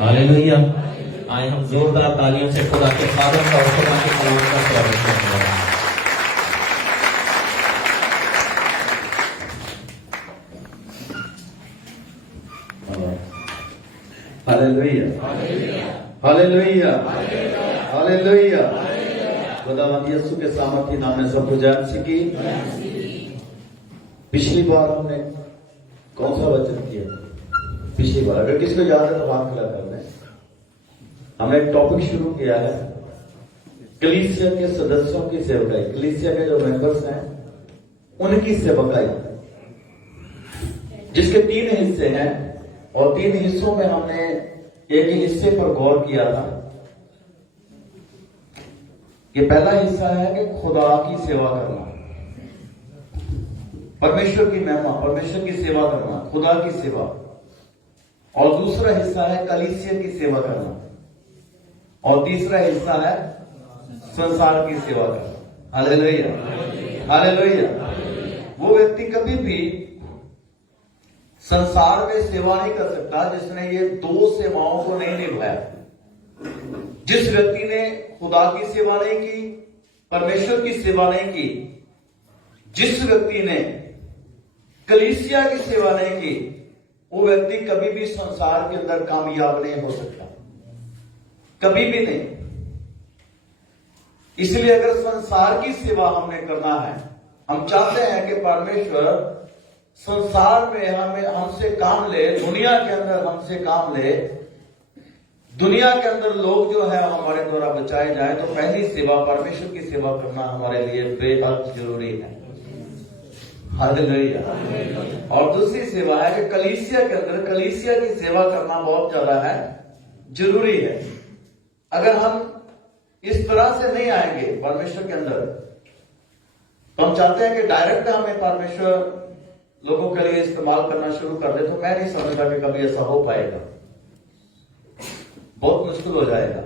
Hallelujah. आए हम जोरदार तालियों से खुदा के फादर का और खुदा के कलाम का स्वागत करते हैं। Hallelujah, hallelujah, hallelujah. खुदावंद यीशु के सामर्थी नाम में सबको जय मसीह की। पिछली बार हमने कौन सा वचन किया? पिछली बार अगर किसको याद है तो हाथ खड़ा कर दें। हमने एक टॉपिक शुरू किया है कलीसिया के सदस्यों की सेवकाई, कलीसिया के जो मेंबर्स हैं उनकी सेवकाई, जिसके 3 हिस्से हैं और 3 हिस्सों में हमने एक ही हिस्से पर गौर किया था। ये पहला हिस्सा है कि खुदा की सेवा करना, परमेश्वर की महिमा, परमेश्वर की सेवा करना, खुदा की सेवा। और दूसरा हिस्सा है कलीसिया की सेवा करना और तीसरा हिस्सा है संसार की सेवा करना। Hallelujah, hallelujah. वो व्यक्ति कभी भी संसार में सेवा नहीं कर सकता जिसने ये 2 सेवाओं को नहीं निभाया। जिस व्यक्ति ने खुदा की सेवा नहीं की, परमेश्वर की सेवा नहीं की, जिस व्यक्ति ने कलीसिया की सेवा नहीं की, वो व्यक्ति कभी भी संसार के अंदर कामयाब नहीं हो सकता, कभी भी नहीं। इसलिए अगर संसार की सेवा हमने करना है, हम चाहते हैं कि परमेश्वर संसार में हमसे काम ले, दुनिया के अंदर हमसे काम ले, दुनिया के अंदर लोग जो है हमारे द्वारा बचाए जाए, तो पहली सेवा परमेश्वर की सेवा करना हमारे लिए बेहद जरूरी है। हालेलुया। और दूसरी सेवा है कि कलीसिया के अंदर कलीसिया की सेवा करना बहुत ज्यादा है, जरूरी है। अगर हम इस तरह से नहीं आएंगे परमेश्वर के अंदर, तो हम चाहते हैं कि डायरेक्ट हमें परमेश्वर लोगों के लिए इस्तेमाल करना शुरू कर दे, तो मैं नहीं समझता कि कभी ऐसा हो पाएगा, बहुत मुश्किल हो जाएगा।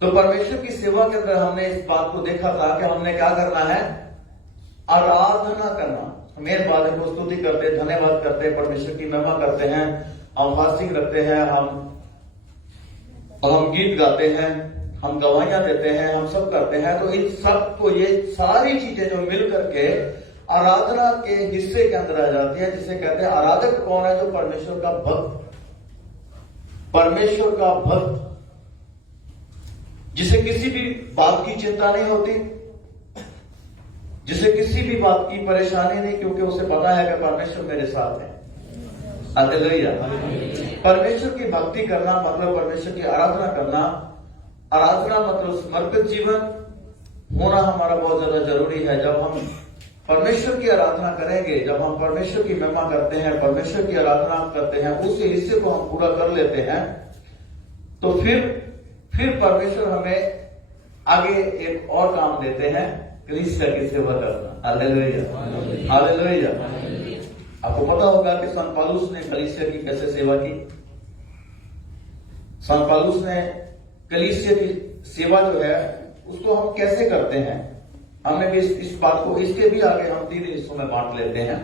तो परमेश्वर की सेवा के अंदर हमने इस बात को देखा था कि हमने क्या करना है, आराधना करना। हम एक बात को स्तुति करते, धन्यवाद करते, परमेश्वर की महिमा करते हैं, हम फास्टिंग रखते हैं, हम गीत गाते हैं, हम गवाहियां देते हैं, हम सब करते हैं। तो इन सब को, ये सारी चीजें जो मिल करके आराधना के हिस्से के अंदर आ जाती है, जिसे कहते हैं आराधक कौन है? जो परमेश्वर का भक्त, परमेश्वर का भक्त, जिसे किसी भी बात की चिंता नहीं होती, जिसे किसी भी बात की परेशानी नहीं, क्योंकि उसे पता है कि परमेश्वर मेरे साथ है। हालेलुया। परमेश्वर की भक्ति करना मतलब परमेश्वर की आराधना करना। आराधना मतलब समर्पित जीवन होना हमारा बहुत ज्यादा जरूरी है। जब हम परमेश्वर की आराधना करेंगे, जब हम परमेश्वर की महिमा करते हैं, परमेश्वर की आराधना करते हैं, उस हिस्से को हम पूरा कर लेते हैं, तो फिर परमेश्वर हमें आगे एक और काम देते हैं, कलीसिया की सेवा करना। Hallelujah, hallelujah. आपको पता होगा कि संत पौलुस ने कलीसिया की कैसे सेवा की। संत पौलुस ने कलीसिया की सेवा जो है उसको हम कैसे करते हैं, हमें भी इस बात को, इसके भी आगे हम 3 हिस्सों में बांट लेते हैं।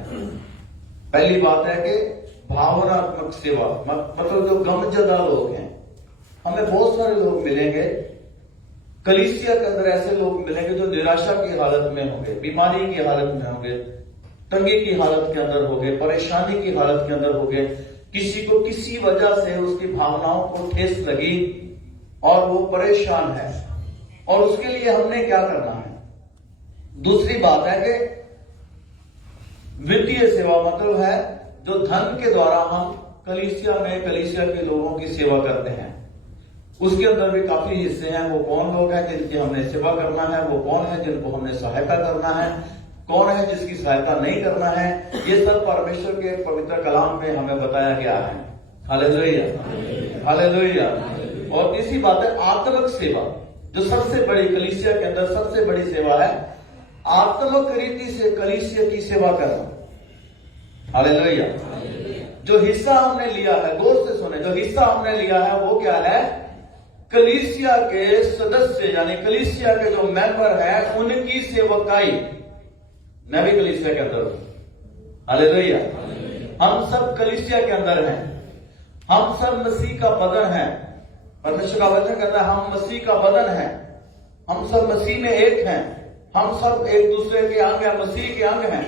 पहली बात है कि भावनात्मक सेवा, मतलब जो गमजदा लोग हैं, हमें बहुत सारे लोग मिलेंगे कलीसिया के अंदर, ऐसे लोग मिलेंगे जो निराशा की हालत में होंगे, बीमारी की हालत में होंगे, तंगी की हालत के अंदर होंगे, परेशानी की हालत के अंदर होंगे। किसी को किसी वजह से उसकी भावनाओं को ठेस लगी और वो परेशान है, और उसके लिए हमने क्या करना है? दूसरी बात है कि वित्तीय सेवा, मतलब है जो धन के द्वारा हम कलीसिया में कलीसिया के लोगों की सेवा करते हैं। उसके अंदर भी काफी हिस्से हैं। वो कौन लोग हैं जिनकी हमने सेवा करना है, वो कौन है जिनको हमने सहायता करना है, कौन है जिसकी सहायता नहीं करना है, ये सब परमेश्वर के पवित्र कलाम में हमें बताया गया है। Hallelujah, hallelujah. और तीसरी बात है आत्मिक सेवा, जो सबसे बड़ी कलीसिया के अंदर सबसे बड़ी सेवा है, आत्मिक रीति से कलीसिया की सेवा करना। हालेलुया। जो हिस्सा हमने लिया है, गौर से सुने, जो हिस्सा हमने लिया है वो क्या है? कलीसिया के सदस्य, यानी कलीसिया के जो मेंबर हैं उनकी सेवकाई। मैं भी कलीसिया के अंदर हूं। हालेलुया। हम सब कलीसिया के अंदर हैं। हम सब मसीह का बदन है। परमेश्वर का वचन कहता है हम मसीह का बदन है, हम सब मसीह में एक हैं, हम सब एक दूसरे के अंग हैं, मसीह के अंग हैं।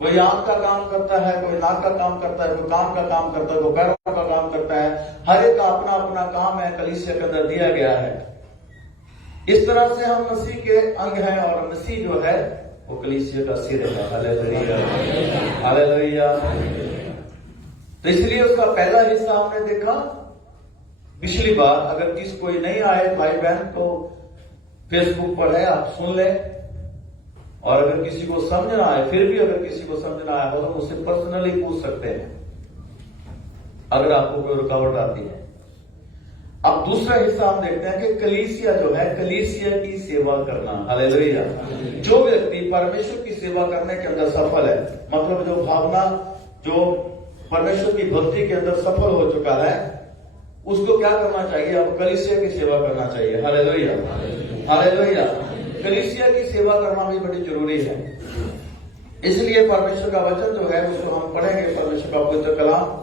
कोई आंख का काम करता है, कोई नाक का काम करता है, कोई कान का काम करता है, कोई पैरों का काम करता है। हर एक का अपना अपना काम है, कलीसिया के अंदर दिया गया है। इस तरह से हम मसीह के अंग हैं और मसीह जो है वो कलीसिया का सिर है। Hallelujah, hallelujah. तो इसलिए उसका पहला हिस्सा हमने देखा। पिछली बार अगर किसी कोई नहीं आए भाई बहन तो फेसबुक पर है, आप सुन लें। और अगर किसी को समझना आए, फिर भी अगर किसी को समझना आया हो तो मुझसे पर्सनली पूछ सकते हैं अगर आपको कोई रुकावट आती है। अब दूसरा हिस्सा हम देखते हैं कि कलीसिया जो है, कलीसिया की सेवा करना। हालेलुया। जो व्यक्ति परमेश्वर की सेवा करने के अंदर सफल है, मतलब जो भावना, जो परमेश्वर की भक्ति के अंदर सफल हो चुका है, उसको क्या करना चाहिए? अब कलीसिया की सेवा करना चाहिए। Hallelujah, hallelujah. कलीसिया की सेवा करना भी बड़ी जरूरी है। इसलिए परमेश्वर का वचन जो है उसको हम पढ़ेंगे। परमेश्वर का पवित्र कलाम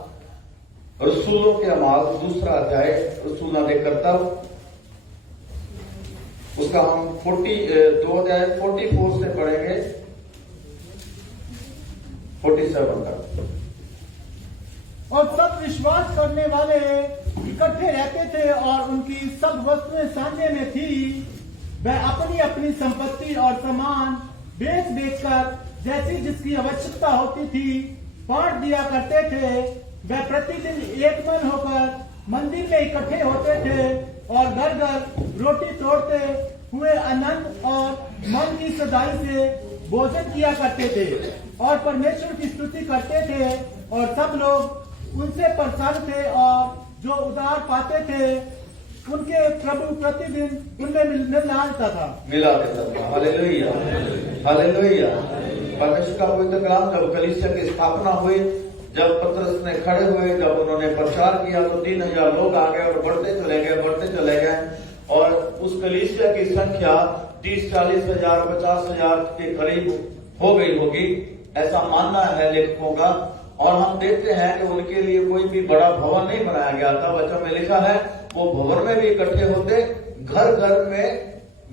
रसूलों के अमाल 2 अध्याय, रसूल नादे कर्तव्य, उसका हम 2 अध्याय 44 से पढ़ेंगे 47 तक। और सब विश्वास करने वाले इकट्ठे रहते थे और उनकी सब वस्तुएं साझे में थी। वह अपनी अपनी संपत्ति और सामान बेच बेचकर जैसी जिसकी आवश्यकता होती थी बांट दिया करते थे। वह प्रतिदिन एक मन होकर मंदिर में इकट्ठे होते थे और घर घर रोटी तोड़ते हुए आनंद और मन की सदाई से भोजन किया करते थे और परमेश्वर की स्तुति करते थे। और सब लोग उनसे प्रसन्न थे और जो उधार पाते थे उनके प्रभु प्रतिदिन उनमें मिला देता था। Hallelujah, hallelujah. परमेश्वर का पवित्र कलाम जब कलीसिया की स्थापना हुई, जब पतरस ने खड़े हुए, जब उन्होंने प्रचार किया तो 3000 लोग आ गए और बढ़ते चले गए, बढ़ते चले गए। और उस कलीसिया की संख्या 30-40 हजार 50 हजार के करीब हो गई होगी, ऐसा मानना है लेखकों का। और हम देखते हैं कि उनके लिए कोई भी बड़ा भवन नहीं बनाया गया था। वचन में लिखा है वो भवन में भी इकट्ठे होते, घर घर में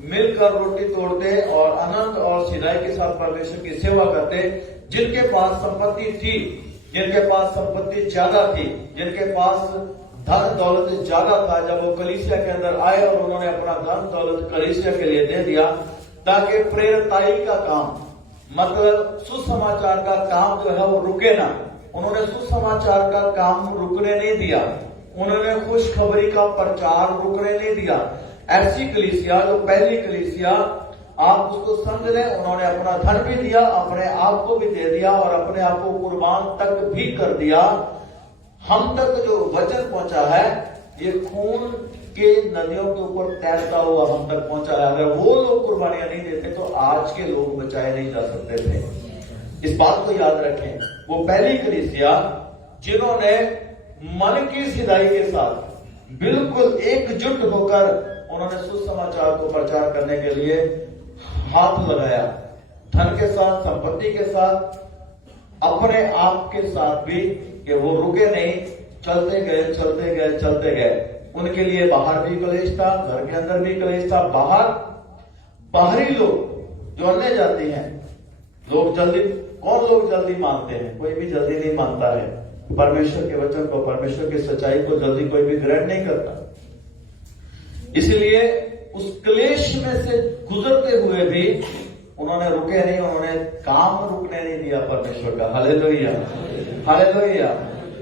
मिलकर रोटी तोड़ते और आनंद और सिधाई के साथ परमेश्वर की सेवा करते। जिनके पास संपत्ति थी, जिनके पास संपत्ति ज्यादा थी, जिनके पास धन दौलत ज्यादा था, जब वो कलीसिया के अंदर आए और उन्होंने अपना धन दौलत कलीसिया के लिए दे दिया ताकि प्रेरिताई का काम, मतलब सुसमाचार का काम जो है वो रुके ना। उन्होंने सुसमाचार का काम रुकने नहीं दिया, उन्होंने खुशखबरी का प्रचार रुकने नहीं दिया। ऐसी कलीसिया जो पहली कलीसिया, आप उसको समझ लें, उन्होंने अपना धन भी दिया, अपने आप को भी दे दिया और अपने आप को कुर्बान तक भी कर दिया। हम तक जो वचन पहुंचा है ये खून के नदियों के ऊपर तैरता हुआ हम तक पहुंचा है। अगर वो लोग कुर्बानियां नहीं देते तो आज के लोग बचाए नहीं जा सकते थे। इस बात को याद रखें। वो पहली कलीसिया जिन्होंने मन की सिधाई के साथ बिल्कुल एकजुट होकर उन्होंने सुसमाचार को प्रचार करने के लिए हाथ लगाया, धन के साथ, संपत्ति के साथ, अपने आप के साथ भी, कि वो रुके नहीं, चलते गए चलते गए चलते गए। उनके लिए बाहर भी कलेश था, घर के अंदर भी कलेश था। बाहरी लोग जो अन्य जाति हैं, लोग जल्दी, कौन लोग जल्दी मानते हैं? कोई भी जल्दी नहीं मानता है परमेश्वर के वचन को, परमेश्वर की सच्चाई को जल्दी कोई भी ग्रहण नहीं करता। इसलिए उस क्लेश में से गुजरते हुए भी उन्होंने रुके नहीं, उन्होंने काम रुकने नहीं दिया परमेश्वर का। Hallelujah, hallelujah.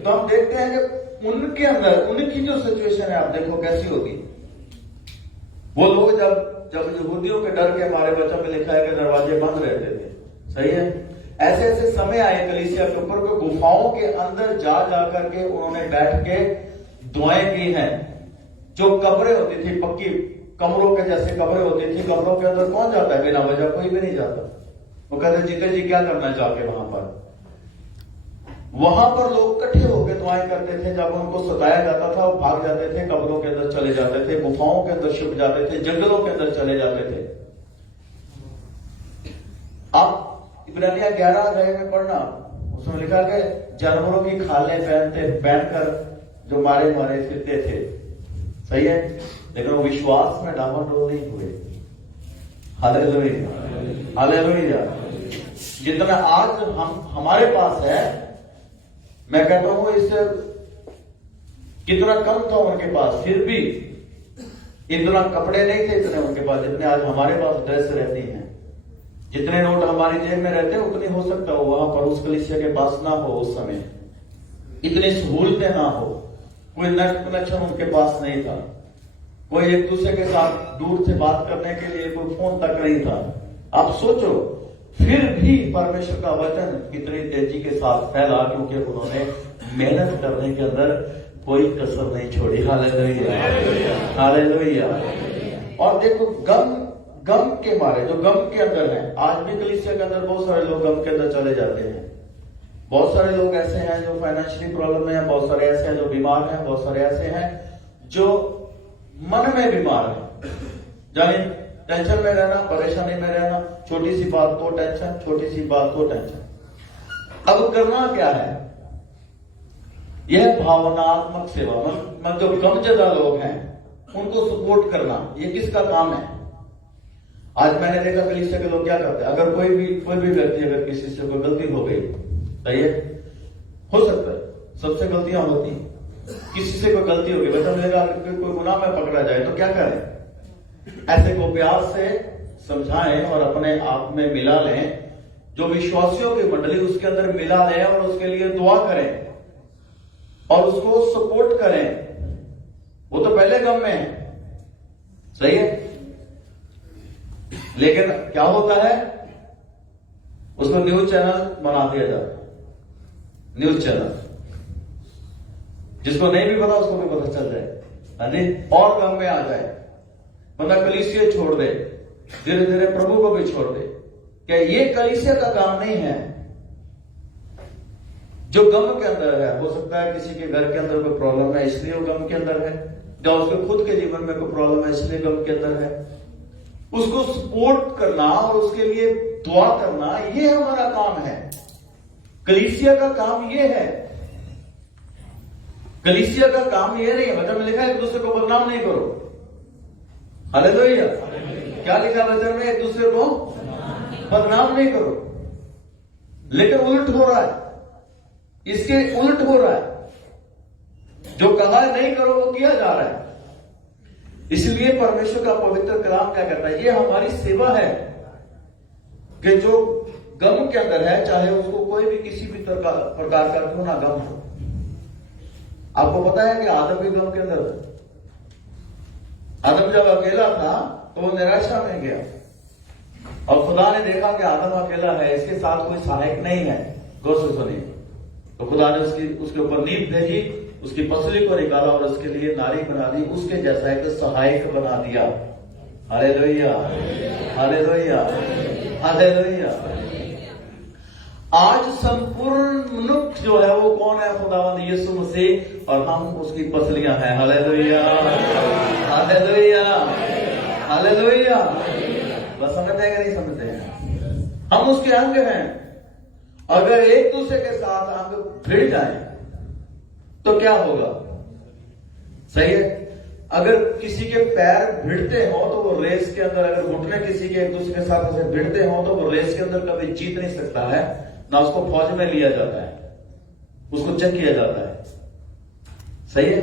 तो हम देखते हैं कि उनके अंदर उनकी जो सिचुएशन है, आप देखो कैसी होगी। वो लोग जब यहूदियों के डर के मारे, वचन में लिखा है कि दरवाजे बंद रहते थे, सही है। ऐसे ऐसे समय आए कलीसिया के ऊपर को गुफाओं के अंदर जा करके उन्होंने बैठ के दुआएं की हैं। जो कब्रें होती थी, पक्की कमरों के जैसे कब्रें होती थी, कब्रों के अंदर कौन जाता है? बिना वजह कोई भी नहीं जाता। वो कहते जीते जी क्या करना चाहते वहां पर लोग इकट्ठे होकर दुआएं करते थे। जब उनको सताया जाता था वो भाग जाते थे, कब्रों के अंदर चले जाते थे, गुफाओं के अंदर छुप जाते थे, जंगलों के अंदर चले जाते थे। अब इब्रानिया 11 अध्याय में पढ़ना, उसमें लिखा कि जानवरों की खालें पहनकर जो मारे मारे फिरते थे, सही है, लेकिन वो विश्वास में डामाडोल नहीं हुए। Hallelujah, hallelujah. जितना आज हमारे पास है, मैं कहता हूं इससे कितना कम था उनके पास, फिर भी इतना कपड़े नहीं थे इतने उनके पास जितने आज हमारे पास ड्रेस रहती हैं। जितने नोट हमारी जेब में रहते हैं उतनी हो सकता हो वहां पर उस कलीसिया के पास ना हो, उस समय इतनी सहूलतें ना हो, कोई नेट कनेक्शन उनके पास नहीं था, कोई एक दूसरे के साथ दूर से बात करने के लिए कोई फोन तक नहीं था। आप सोचो, फिर भी परमेश्वर का वचन कितनी तेजी के साथ फैला, क्योंकि उन्होंने मेहनत करने के अंदर कोई कसर नहीं छोड़ी। Hallelujah, hallelujah. और देखो, गम के मारे जो गम के अंदर है, आज भी कलीसिया के अंदर बहुत सारे लोग गम के अंदर चले जाते हैं। बहुत सारे लोग ऐसे हैं जो फाइनेंशियली प्रॉब्लम में है, बहुत सारे ऐसे हैं जो बीमार हैं, बहुत सारे ऐसे हैं जो मन में बीमार है, यानी टेंशन में रहना, परेशानी में रहना, छोटी सी बात को टेंशन, छोटी सी बात को टेंशन। अब करना क्या है? यह भावनात्मक सेवा, मतलब जो गमजदा लोग हैं उनको सपोर्ट करना, ये किसका काम है? आज मैंने देखा कलीसिया के लोग क्या करते हैं, अगर कोई भी व्यक्ति अगर किसी से कोई गलती हो गई, सही है, हो सकता है, सबसे गलतियां होती हैं, किसी से कोई गलती हो गई, वैसा मिलेगा कोई गुनाह में पकड़ा जाए तो क्या करें? ऐसे को प्यार से समझाएं और अपने आप में मिला लें, जो विश्वासियों की मंडली उसके अंदर मिला लें और उसके लिए दुआ करें और उसको सपोर्ट करें। वो तो पहले गम में है, सही है, लेकिन क्या होता है, उसको न्यूज चैनल बना दिया जाता है। न्यूज चैनल जिसको नहीं भी पता उसको भी पता चल जाए, हाँ जी, और गम में आ जाए, बंदा कलीसिया छोड़ दे, धीरे धीरे प्रभु को भी छोड़ दे। क्या ये कलीसिया का काम नहीं है? जो गम के अंदर है, हो सकता है किसी के घर के अंदर कोई प्रॉब्लम है इसलिए वो गम के अंदर है, या उसके खुद के जीवन में कोई प्रॉब्लम है इसलिए गम के अंदर है, उसको सपोर्ट करना और उसके लिए दुआ करना, ये हमारा काम है। कलीसिया का काम ये है, कलीसिया का काम ये नहीं है। वचन में लिखा है एक दूसरे को बदनाम नहीं करो। हालेलुया। क्या लिखा वचन में? एक दूसरे को बदनाम नहीं करो। लेकिन उल्ट हो रहा है, इसके उल्ट हो रहा है, जो कहा नहीं करो वो किया जा रहा है। इसलिए परमेश्वर का पवित्र कलाम क्या कहता है? ये हमारी सेवा है कि जो गम के अंदर है, चाहे उसको कोई भी किसी भी प्रकार का क्यों ना गम हो। आपको पता है कि आदम भी गम के अंदर था। आदम जब अकेला था तो वो निराशा में गया और खुदा ने देखा कि आदम अकेला है, इसके साथ कोई सहायक नहीं है। गौर से सुनिए, तो खुदा ने उसके ऊपर नींव भेजी, उसकी पसली को निकाला और उसके लिए नारी बना दी, उसके जैसा एक सहायक बना दिया। Hallelujah, hallelujah, hallelujah. आज संपूर्ण मनुष्य जो है वो कौन है? खुदावंद यीशु मसीह, और हम उसकी पसलियां हैं। Hallelujah, hallelujah, hallelujah. बस समझते हैं कि नहीं समझते हैं? हम उसके अंग हैं। अगर एक दूसरे के साथ अंग भिड़ जाए तो क्या होगा? सही है, अगर किसी के पैर भिड़ते हो तो वो रेस के अंदर, अगर घुटने किसी के एक दूसरे के साथ ऐसे भिड़ते हो तो वो रेस के अंदर कभी जीत नहीं सकता है, ना उसको फौज में लिया जाता है, उसको चेक किया जाता है। सही है।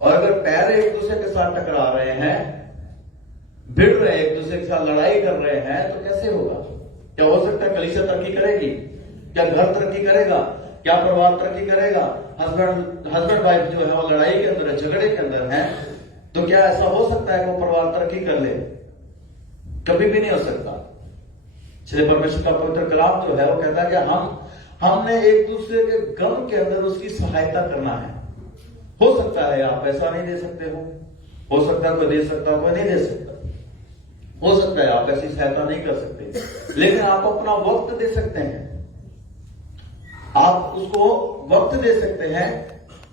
और अगर पैर एक दूसरे के साथ टकरा रहे हैं, भिड़ रहे हैं, एक दूसरे के साथ लड़ाई कर रहे हैं, तो कैसे होगा? क्या हो सकता है कलीसिया तरक्की करेगी? क्या घर तरक्की करेगा? क्या परिवार तरक्की करेगा? हस्बैंड वाइफ जो है वो लड़ाई के अंदर है, झगड़े के अंदर है, तो क्या ऐसा हो सकता है कि वो परिवार तरक्की कर ले? कभी भी नहीं हो सकता। इसलिए परमेश्वर का पवित्र कलाम जो है वो कहता है कि हमने एक दूसरे के गम के अंदर उसकी सहायता करना है। हो सकता है आप पैसा नहीं दे सकते हो सकता है कोई दे सकता है, कोई नहीं दे सकता, हो सकता है आप ऐसी सहायता नहीं कर सकते, लेकिन आप अपना वक्त दे सकते हैं, आप उसको वक्त दे सकते हैं,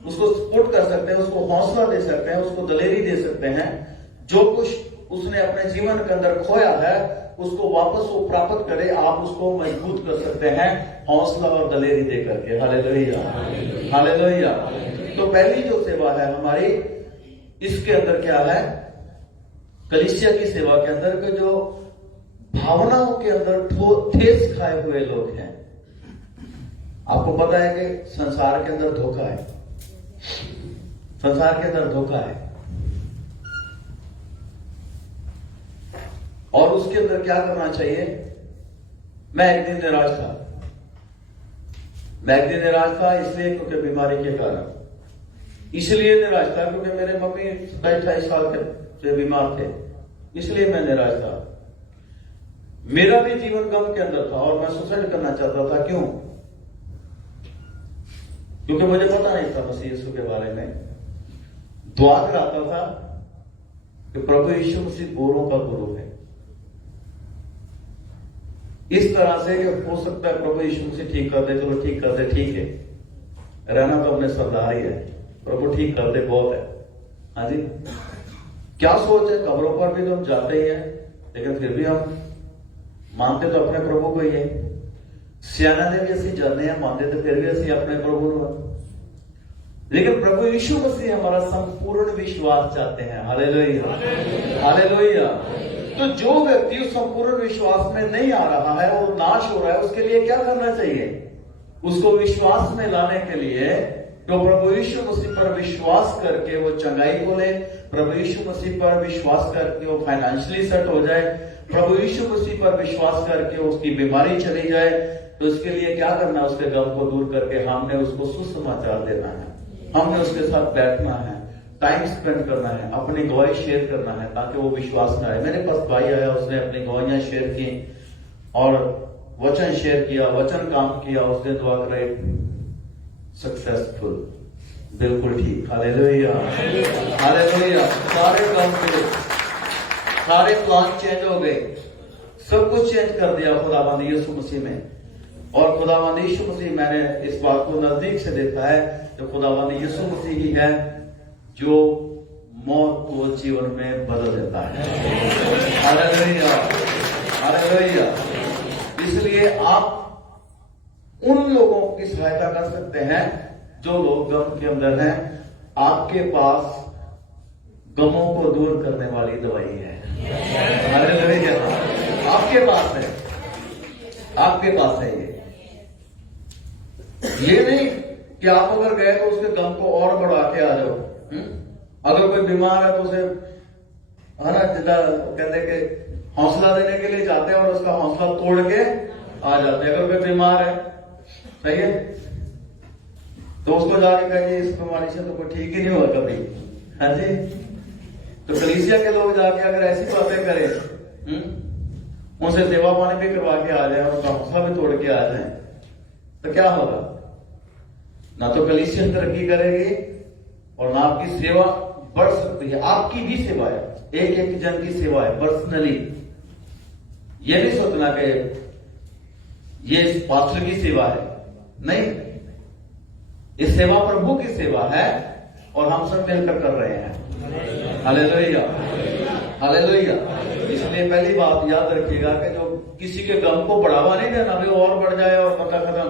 उसको सपोर्ट कर सकते हैं, उसको हौसला दे सकते हैं, उसको दलेरी दे सकते हैं। जो कुछ उसने अपने जीवन के अंदर खोया है उसको वापस वो प्राप्त करे, आप उसको मजबूत कर सकते हैं हौसला और दलेरी दे करके। Hallelujah, hallelujah. तो पहली जो सेवा है हमारी, इसके अंदर क्या है, कलीसिया की सेवा के अंदर के जो भावनाओं के अंदर ठेस खाए हुए लोग हैं। आपको पता है कि संसार के अंदर धोखा है, संसार के अंदर धोखा है, और उसके अंदर क्या करना चाहिए। मैं एक दिन निराश था, इसलिए क्योंकि बीमारी के कारण, इसलिए निराश था क्योंकि मेरे मम्मी 28 साल से बीमार थे, इसलिए मैं निराश था। मेरा भी जीवन गम के अंदर था और मैं सुसाइड करना चाहता था। क्यों? क्योंकि मुझे पता नहीं था मसीह यीशु के बारे में। दुआ कराता था कि प्रभु यीशु मसीह गोरों का गुरु है, इस तरह से कि हो सकता है प्रभु यीशु मसीह ठीक कर दे, चलो ठीक कर दे, ठीक है, रहना तो अपने सरदार ही है, प्रभु ठीक कर दे, बहुत है। हाँ जी, क्या सोच है, कब्रों पर भी तो हम जाते ही हैं, लेकिन फिर भी हम मानते तो अपने प्रभु को ही है। सियाना ने भी असि जाने हैं, मानते तो फिर भी असि अपने प्रभु को, लेकिन प्रभु यीशु मसीह हमारा संपूर्ण विश्वास चाहते हैं। Hallelujah, hallelujah. तो जो व्यक्ति उस संपूर्ण विश्वास में नहीं आ रहा है, वो नाश हो रहा है, उसके लिए क्या करना चाहिए? उसको विश्वास में लाने के लिए तो प्रभु यीशु मसीह पर विश्वास करके वो चंगाई को ले, प्रभु यीशु मसीह पर विश्वास करके वो फाइनेंशियली सेट हो जाए, प्रभु यीशु मसीह पर विश्वास करके उसकी बीमारी चली जाए। तो इसके लिए क्या करना है? उसके गम को दूर करके हमने उसको सुसमाचार देना है, हमने उसके साथ बैठना है, टाइम स्पेंड करना है, अपनी गवाही शेयर करना है, ताकि वो विश्वास में आए। मेरे पास भाई आया, उसने अपनी गवाहियां शेयर की और वचन शेयर किया, वचन काम किया, उसने दुआ कराई, सक्सेसफुल, बिल्कुल ठीक। Hallelujah, hallelujah. सारे काम के सारे प्लान चेंज हो गए, सब कुछ चेंज कर दिया खुदावंद यीशु मसीह में। और खुदावंद यीशु मसीह, मैंने इस बात को नजदीक से देखा है, जो खुदावंद यीशु मसीह ही है जो मौत को जीवन में बदल देता है। Hallelujah, hallelujah. इसलिए आप उन लोगों की सहायता कर सकते हैं जो लोग गम के अंदर हैं। आपके पास गमों को दूर करने वाली दवाई है। हालेलुया, आपके पास है, आपके पास है। ये नहीं कि आप अगर गए तो उसके गम को और बढ़ा के आ जाओ। अगर कोई बीमार है तो उसे, है ना, जितना कहते कि हौसला देने के लिए जाते हैं और उसका हौसला तोड़ के आ जाते हैं। अगर कोई बीमार है, सही है, तो उसको जाके कहेंगे इस बीमारी से तो कोई ठीक ही नहीं हुआ कभी। हाँ जी, तो कलीसिया के लोग जाके अगर ऐसी बातें करें, उनसे सेवा पानी भी करवा के आ जाए और उनका हौसला भी तोड़ के आ जाए, तो क्या होगा? ना तो कलीसिया तरक्की करेगी और ना आपकी सेवा बढ़ सकती है। आपकी भी सेवा है, एक एक जन की सेवा है पर्सनली। ये नहीं सोचना कि ये पास्टर की सेवा है, नहीं, ये सेवा प्रभु की सेवा है और हम सब मिलकर कर रहे हैं। Hallelujah, hallelujah. इसलिए पहली बात याद रखिएगा कि जो किसी के गम को बढ़ावा नहीं देना, भी और बढ़ जाए और पता खत्म।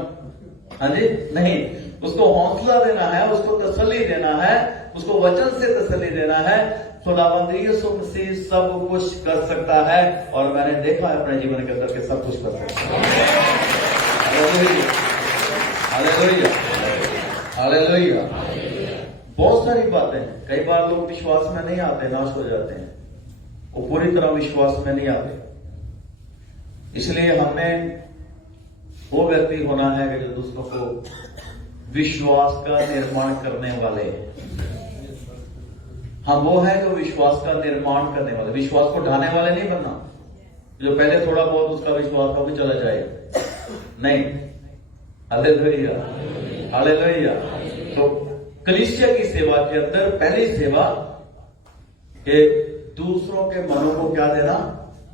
हाँ जी, नहीं, उसको हौसला देना है, उसको तसल्ली देना है, उसको वचन से तसल्ली देना है। खुदावंद यीशु मसीह सब कुछ कर सकता है और मैंने देखा है अपने जीवन के अंदर के सब कुछ कर सकता है। Hallelujah, hallelujah. बहुत सारी बातें, कई बार लोग विश्वास में नहीं आते, नाश हो जाते हैं, वो पूरी तरह विश्वास में नहीं आते। इसलिए हमें वो व्यक्ति होना है कि जो दूसरों को विश्वास का निर्माण करने वाले हैं। हम वो हैं जो विश्वास का निर्माण करने वाले, विश्वास को ढाने वाले नहीं बनना, जो पहले थोड़ा बहुत उसका विश्वास का भी चला जाए, नहीं। Hallelujah, hallelujah. तो कलीसिया की सेवा के अंदर पहली सेवा कि दूसरों के मनों को क्या देना?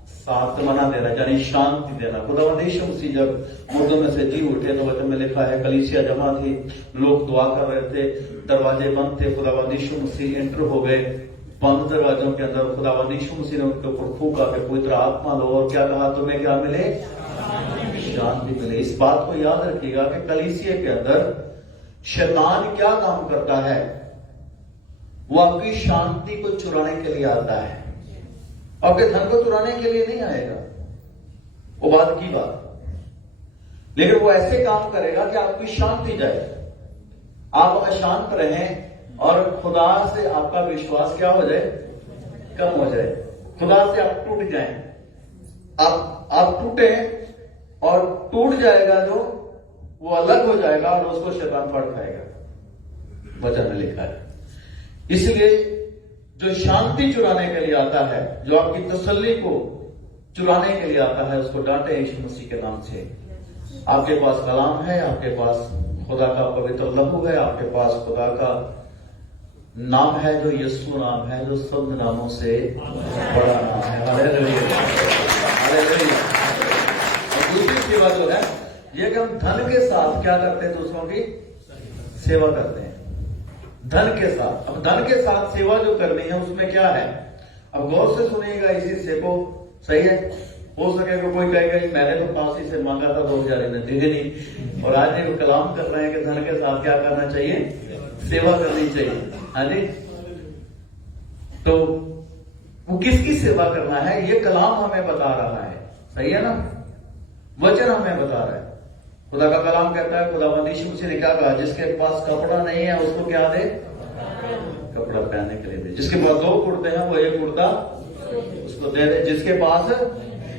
सांत्वना देना, यानी शांति देना। खुदावंद यीशु मसीह जब मुर्दों में से जी उठे तो वचन में लिखा है कलीसिया जमा थी, लोग दुआ कर रहे थे, दरवाजे बंद थे, खुदावंद यीशु मसीह एंटर हो गए बंद दरवाजों के अंदर। खुदावंद यीशु मसीह ने उनके ऊपर फूंका कि पवित्र आत्मा लो, और क्या कहा? तुम्हें क्या मिले? शांति मिले। इस बात को याद रखिएगा कि कलीसिया के अंदर शैतान क्या काम करता है, वो आपकी शांति को चुराने के लिए आता है, आपके धन को चुराने के लिए नहीं आएगा, वो बात की बात। लेकिन वो ऐसे काम करेगा कि आपकी शांति जाए, आप अशांत रहें और खुदा से आपका विश्वास क्या हो जाए, कम हो जाए, खुदा से आप टूट जाएं, आप टूटे और टूट जाएगा जो वो अलग हो जाएगा और उसको शैतान फड़ खाएगा, वचन में लिखा है। इसलिए जो शांति चुराने के लिए आता है, जो आपकी तसल्ली को चुराने के लिए आता है, उसको डांटे यीशु मसीह के नाम से। आपके पास कलाम है, आपके पास खुदा का पवित्र लहू है, आपके पास खुदा का नाम है जो यीशु नाम है, जो सब नामों से बड़ा नाम है। Hallelujah, hallelujah. और दूसरी सेवा जो है ये कि हम धन के साथ क्या करते हैं, दूसरों की सेवा करते हैं धन के साथ। अब धन के साथ सेवा जो करनी है उसमें क्या है, अब गौर से सुनिएगा इस हिस्से को, सही है। हो सकेगा कोई कहेगा मैंने तो पास ही से मांगा था 2000 ने दे नहीं, और आज ये कलाम कर रहे हैं कि धन के साथ क्या करना चाहिए, सेवा करनी चाहिए। हाँ जी, तो वो किसकी सेवा करना है ये कलाम हमें बता रहा है, सही है ना, वचन हमें बता रहा है। खुदा का कलाम कहता है, खुदावंद यीशु मसीह ने क्या कहा, जिसके पास कपड़ा नहीं है उसको क्या दे, कपड़ा पहनने के लिए दे। जिसके पास 2 कुर्ते हैं वो 1 कुर्ता उसको दे दे। जिसके पास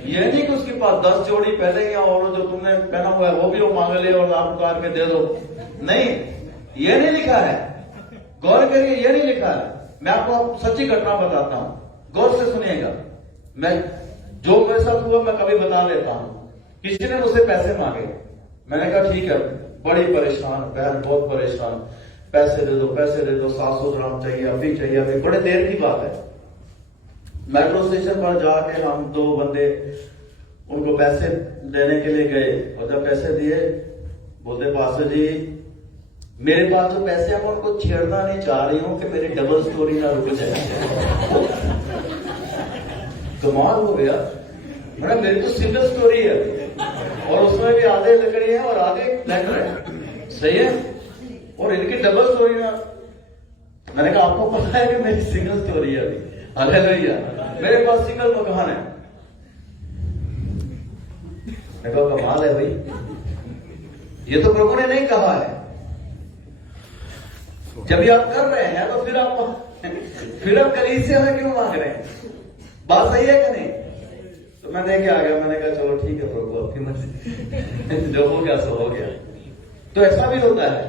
ये नहीं कि उसके पास 10 जोड़ी पहले ही और जो तुमने पहना हुआ है वो भी वो मांग ले और आप उतार के दे दो, नहीं, ये नहीं लिखा है। गौर करिए, ये नहीं लिखा है। मैं आपको सच्ची घटना बताता हूं, गौर से सुनिएगा। मैं जो मेरे साथ हुआ मैं कभी बता लेता हूं। किसी ने मुझसे पैसे मांगे, मैंने कहा ठीक है, बड़ी परेशान, बहन बहुत परेशान, पैसे दे दो, पैसे दे दो, 700 ग्राम चाहिए, अभी चाहिए, अभी। बड़े देर की बात है। मेट्रो स्टेशन पर जाके हम 2 बंदे उनको पैसे देने के लिए गए, और जब पैसे दिए बोलते पास्टर जी मेरे पास जो पैसे हैं मैं उनको छेड़ना नहीं चाह रही हूं कि मेरी डबल स्टोरी ना रुक जाए। कमाल हो गया, मैडम मेरी तो सिंगल स्टोरी है और उसमें भी आधे लकड़ी है और आधे लेटर है, सही है, और इनकी डबल स्टोरी ना। मैंने कहा आपको पता है कि मेरी सिंगल स्टोरी है अभी, हालेलुया, मेरे पास सिंगल मकान है। देखो कमाल है भाई, ये तो प्रभु ने नहीं कहा है। जब ये आप कर रहे हैं तो फिर आप कलीसिया में क्यों मांग रहे हैं, बात सही है कि नहीं। तो मैं देख के आ गया, मैंने कहा चलो ठीक है प्रभु आपकी मर्जी, जो हो गया सो हो गया। तो ऐसा भी होता है,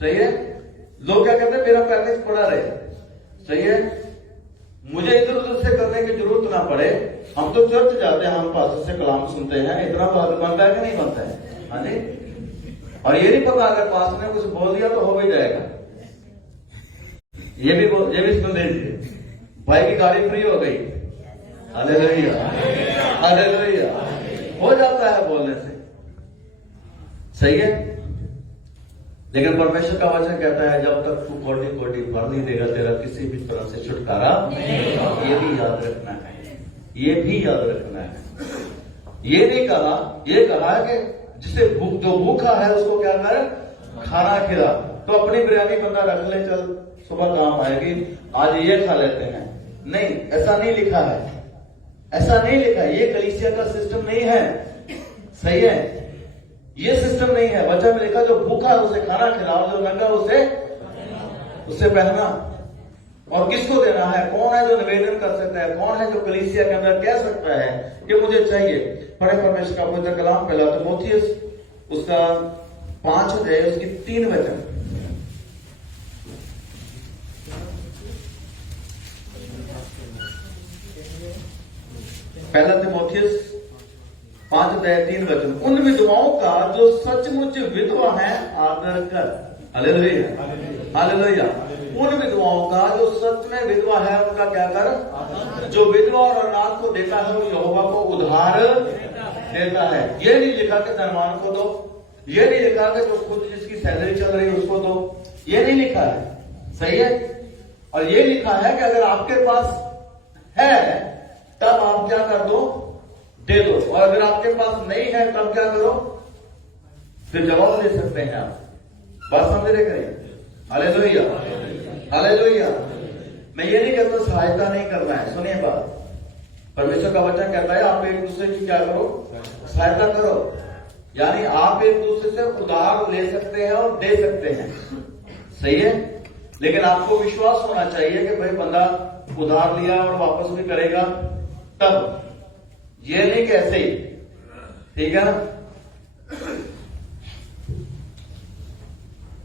सही है। लोग क्या कहते हैं मेरा पैकेज पड़ा रहे, सही है, मुझे इधर उधर से करने की जरूरत ना पड़े। हम तो चर्च जाते हैं, हम पास्टर से कलाम सुनते हैं, इतना बनता है कि नहीं बनता है, हाँ जी। और ये नहीं पता अगर पास्टर ने कुछ बोल दिया तो हो भी जाएगा। ये भी सुन लीजिए, भाई की गाड़ी फ्री हो गई, हालेलुया, हालेलुया, हो जाता है बोलने से, सही है। लेकिन परमेश्वर का वचन कहता है जब तक तू कोटि कोटि भर नहीं देगा तेरा किसी भी तरह से छुटकारा नहीं। ये भी याद रखना है, ये भी याद रखना है। ये नहीं कहा, ये कहा कि जिसे जो भूखा है उसको क्या कर, खाना खिला। तो अपनी बिरयानी बंदा रख ले, चल सुबह काम आएगी, आज ये खा लेते हैं, नहीं, ऐसा नहीं लिखा है, ऐसा नहीं लिखा है। ये कलीसिया का सिस्टम नहीं है, सही है, ये सिस्टम नहीं है। वचन में लिखा जो भूखा है उसे खाना खिलाओ, जो नंगा उसे पहना। और किसको देना है, कौन है जो निवेदन कर सकता है, कौन है जो कलीसिया के अंदर कह सकता है कि मुझे चाहिए। बड़े परमेश्वर का पवित्र कलाम पहला तीमुथियुस उसका 5 अध्याय उसकी 3 वचन। पहला तीमुथियुस 5 अध्याय 3 वचन। उन विधवाओं का जो सचमुच विधवा है आदर कर, हालेलुया, हालेलुया। उन विधवाओं का जो सच में विधवा है उनका क्या कर, जो विधवा और अनाथ को देता है वो यहोवा को उधार देता है। ये नहीं लिखा कि धनवान को दो, ये नहीं लिखा कि जो खुद जिसकी सैलरी चल रही है उसको दो, ये नहीं लिखा है, सही है। और ये लिखा है कि अगर आपके पास है तब आप क्या कर दो, दे दो, और अगर आपके पास नहीं है तब क्या करो, फिर जवाब दे सकते हैं आप। बात समझ रहे करें? Hallelujah, hallelujah. मैं ये नहीं कहता सहायता नहीं करना है, सुनिए बात। परमेश्वर का वचन कहता है आप एक दूसरे की क्या करो, सहायता करो। यानी आप एक दूसरे से उधार ले सकते हैं और दे सकते हैं, सही है। लेकिन आपको विश्वास होना चाहिए कि भाई बंदा उधार लिया और वापस भी करेगा, तब ये नहीं कि ऐसे ही, ठीक है ना।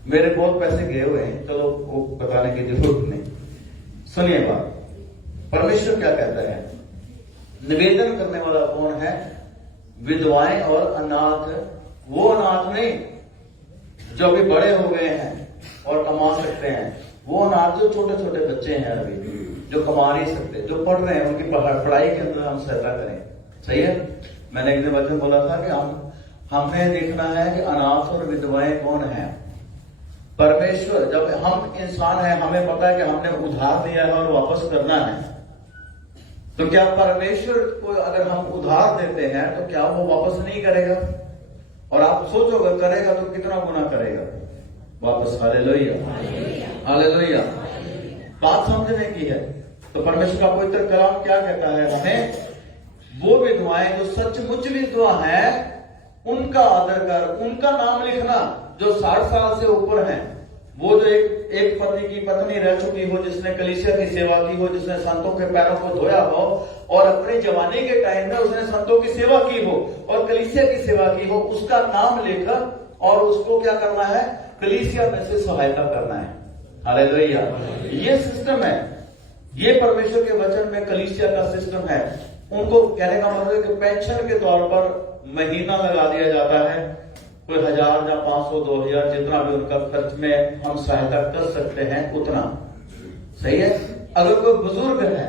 मेरे बहुत पैसे गए हुए हैं, चलो वो बताने की जरूरत नहीं। सुनिए बात, परमेश्वर क्या कहता है, निवेदन करने वाला कौन है? विधवाएं और अनाथ। वो अनाथ नहीं जो अभी बड़े हो गए हैं और कमा सकते हैं, वो अनाथ जो छोटे छोटे बच्चे हैं अभी जो कमा नहीं सकते, जो पढ़ रहे हैं, उनकी पढ़ाई के अंदर हम सहायता करें, सही है। मैंने एक दिन वचन बोला था कि हमें देखना है कि अनाथ और विधवाएं कौन है। परमेश्वर, जब हम इंसान हैं, हमें पता है कि हमने उधार लिया है और वापस करना है, तो क्या परमेश्वर को अगर हम उधार देते हैं तो क्या वो वापस नहीं करेगा? और आप सोचो अगर करेगा तो कितना गुना करेगा वापस। Hallelujah, hallelujah. बात समझने की है। तो परमेश्वर का पवित्र कलाम क्या कहता है हमें? वो विधवाएं जो सचमुच विधवा हैं उनका आदर कर, उनका नाम लिखना जो 60 साल से ऊपर हैं। वो जो एक पति की पत्नी रह चुकी हो, जिसने कलीसिया की सेवा की हो, जिसने संतों के पैरों को धोया हो और अपनी जवानी के टाइम में उसने संतों की सेवा की हो और कलीसिया की सेवा की हो, उसका नाम लेकर और उसको क्या करना है? कलीसिया में से सहायता करना है। हालेलुया। ये सिस्टम है, ये परमेश्वर के वचन में कलीसिया का सिस्टम है। उनको कहने का मतलब है कि पेंशन के तौर पर महीना लगा दिया जाता है, कोई 1000 या 500 2000 जितना भी उनका खर्च में हम सहायता कर सकते हैं उतना, सही है। अगर कोई बुजुर्ग है,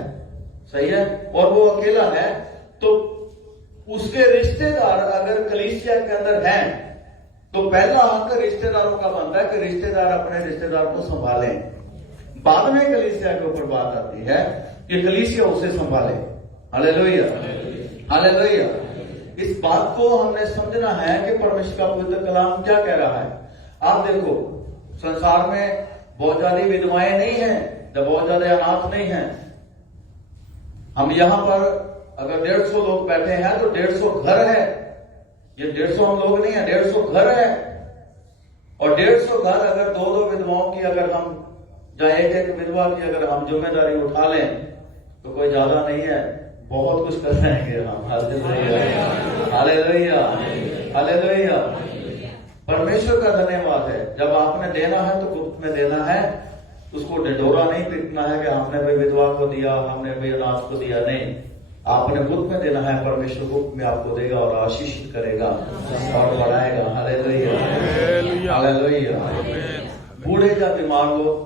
सही है, और वो अकेला है, तो उसके रिश्तेदार अगर कलीसिया के अंदर हैं तो पहला हक रिश्तेदारों का बनता है कि रिश्तेदार अपने रिश्तेदार को संभालें। बाद में कलीसिया के ऊपर बात आती है कि कलीसिया उसे संभाले। Hallelujah, hallelujah. इस बात को हमने समझना है कि परमेश्वर का पवित्र कलाम क्या कह रहा है। आप देखो, संसार में बहुत ज्यादा विधवाएं नहीं है, बहुत ज्यादा अनाथ नहीं है। हम यहां पर अगर 150 लोग बैठे हैं तो 150 घर है। ये 150 हम लोग नहीं है, 150 घर है। और 150 घर अगर 2-2 विधवाओं की अगर हम, या एक विधवा की अगर हम जिम्मेदारी उठा लें तो कोई ज्यादा नहीं है, बहुत कुछ कर जाएंगे हम। Hallelujah, hallelujah. परमेश्वर का धन्यवाद है। जब आपने देना है तो गुप्त में देना है, उसको ढिढोरा नहीं पीटना है कि हमने भाई विधवा को दिया, हमने भाई अनाथ को दिया। नहीं, आपने गुप्त में देना है, परमेश्वर गुप्त में आपको देगा और आशीषित करेगा और बढ़ाएगा। Hallelujah, hallelujah. बूढ़े या बीमार लोग,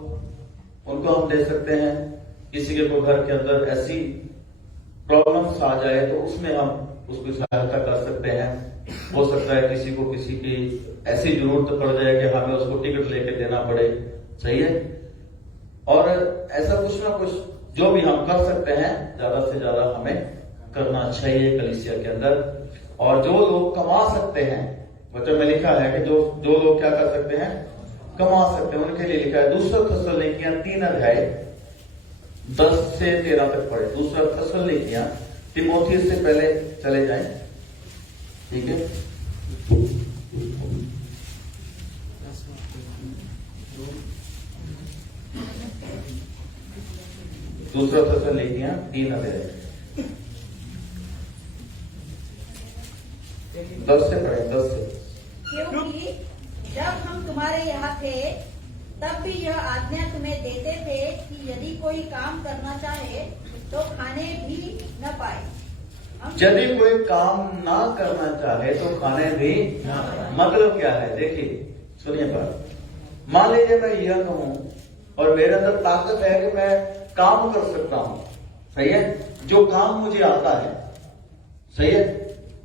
उनको हम दे सकते हैं। किसी के घर के अंदर ऐसी प्रॉब्लम्स आ जाए तो उसमें हम उसकी सहायता कर सकते हैं। हो सकता है किसी को किसी की ऐसी जरूरत पड़ जाए कि हमें उसको टिकट लेके देना पड़े, सही है। और ऐसा कुछ ना कुछ जो भी हम कर सकते हैं, ज्यादा से ज्यादा हमें करना चाहिए कलीसिया के अंदर। और जो लोग कमा सकते हैं, वचन में लिखा है कि जो लोग क्या कर सकते हैं, कमा सकते हैं, उनके लिए लिखा है। दूसरा थेसलोनिकियां 3 अध्याय 10 से 13 तक पढ़े। दूसरा थेसलोनिकियां, तीमुथियुस से पहले चले जाएं, ठीक है। दूसरा थेसलोनिकियां 3 अध्याय 10 से पढ़े, 10 से। क्योंकि जब हम तुम्हारे यहाँ थे तब भी यह आज्ञा तुम्हें देते थे कि यदि कोई काम करना चाहे तो खाने भी न पाए। यदि कोई काम ना करना चाहे तो खाने भी, मतलब क्या है? देखिए, सुनिए बात। मान लीजिए मैं यह कहूं और मेरे अंदर ताकत है कि मैं काम कर सकता हूं, सही है, जो काम मुझे आता है, सही है।